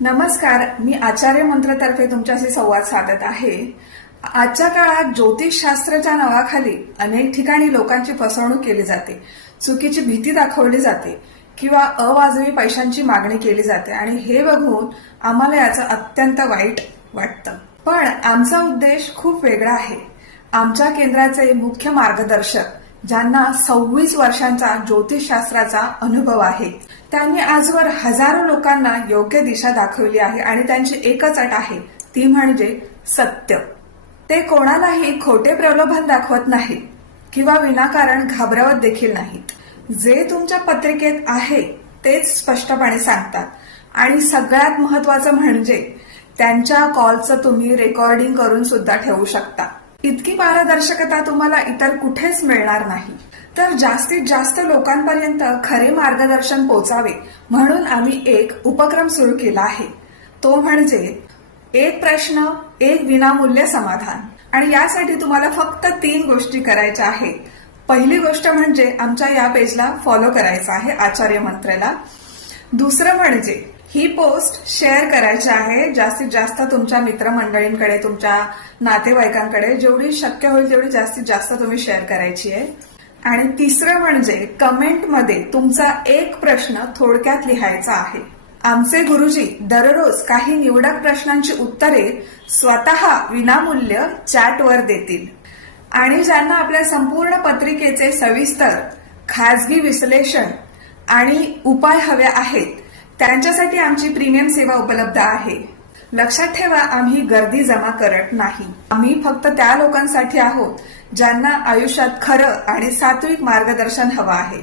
नमस्कार, मी आचार्य मंत्रतर्फे तुमच्याशी संवाद साधत आहे। आजच्या काळात ज्योतिषशास्त्राच्या नावाखाली अनेक ठिकाणी लोकांची फसवणूक केली जाते, चुकीची भीती दाखवली जाते किंवा अवाजवी पैशांची मागणी केली जाते आणि हे बघून आम्हाला याचं अत्यंत वाईट वाटतं। पण आमचा उद्देश खूप वेगळा आहे। आमच्या केंद्राचे मुख्य मार्गदर्शक ज्यांना 26 वर्षांचा ज्योतिषशास्त्राचा अनुभव आहे, त्यांनी आजवर हजारो लोकांना योग्य दिशा दाखवली आहे आणि त्यांची एकच अट आहे, ती म्हणजे सत्य। ते कोणालाही खोटे प्रलोभन दाखवत नाहीत किंवा विनाकारण घाबरवत देखील नाहीत। जे तुमच्या पत्रिकेत आहे तेच स्पष्टपणे सांगतात आणि सगळ्यात महत्वाचं म्हणजे त्यांच्या कॉलचं तुम्ही रेकॉर्डिंग करून सुद्धा ठेवू शकता। इतकी पारदर्शकता तुम्हाला इतर कुठेच मिळणार नाही। तर जास्तीत जास्त लोकांपर्यंत खरे मार्गदर्शन पोचावे म्हणून आम्ही एक उपक्रम सुरू केला आहे, तो म्हणजे एक प्रश्न एक विनामूल्य समाधान। आणि यासाठी तुम्हाला फक्त 3 गोष्टी करायच्या आहेत। पहिली गोष्ट म्हणजे आमच्या या पेजला फॉलो करायचं आहे, आचार्य मंत्रला। दुसरं म्हणजे ही पोस्ट शेअर करायची आहे जास्तीत जास्त तुमच्या मित्रमंडळींकडे, तुमच्या नातेवाईकांकडे, जेवढी शक्य होईल तेवढी जास्तीत जास्त तुम्ही शेअर करायची आहे। आणि तिसरं म्हणजे कमेंटमध्ये तुमचा एक प्रश्न थोडक्यात लिहायचा आहे। आमचे गुरुजी दररोज काही निवडक प्रश्नांची उत्तरे स्वतः विनामूल्य चॅटवर देतील आणि ज्यांना आपल्या संपूर्ण पत्रिकेचे सविस्तर खाजगी विश्लेषण आणि उपाय हवे आहेत त्यांच्यासाठी आमची प्रीमियम सेवा उपलब्ध आहे। लक्षात ठेवा, आम्ही गर्दी जमा करत नाही। आम्ही फक्त त्या लोकांसाठी आहोत ज्यांना आयुष्यात खरं आणि सात्विक मार्गदर्शन हवं आहे।